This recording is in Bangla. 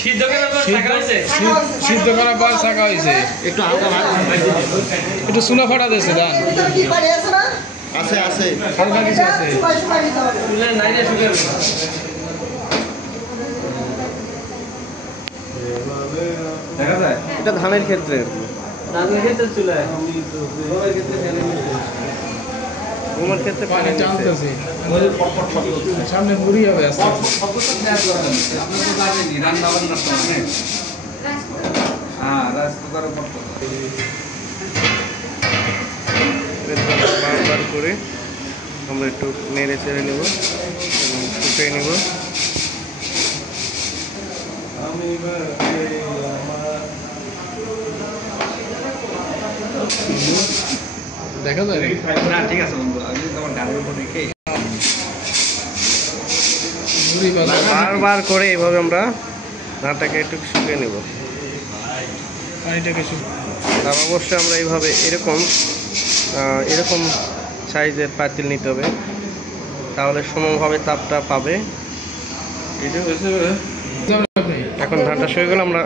সিদ্ধ করার পর ছাকা হয়েছে একটু চুনা ফাটা দিয়েছে ধান আছে আছে হালকা কিছু আছে দেখা যায় এটা ধানের ক্ষেত্রে ঘুমের ক্ষেত্রে পানি টানতেছে সামনে মুড়ি হবে আস্তে বারবার করে আমরা একটু নেড়ে চেড়ে নেব এবং শুকিয়ে নেব। দেখা যায় না ঠিক আছে বন্ধু আমি তোমার ডালের উপর রেখে মুড়ি বারবার করে এইভাবে আমরা ধানটাকে একটু শুকিয়ে নেব। পানিটাকে তার অবশ্যই আমরা এইভাবে এরকম সাইজের পাতিল নিতে হবে, তাহলে সমভাবে তাপটা পাবে। এখন ধানটা শুয়ে গেলে আমরা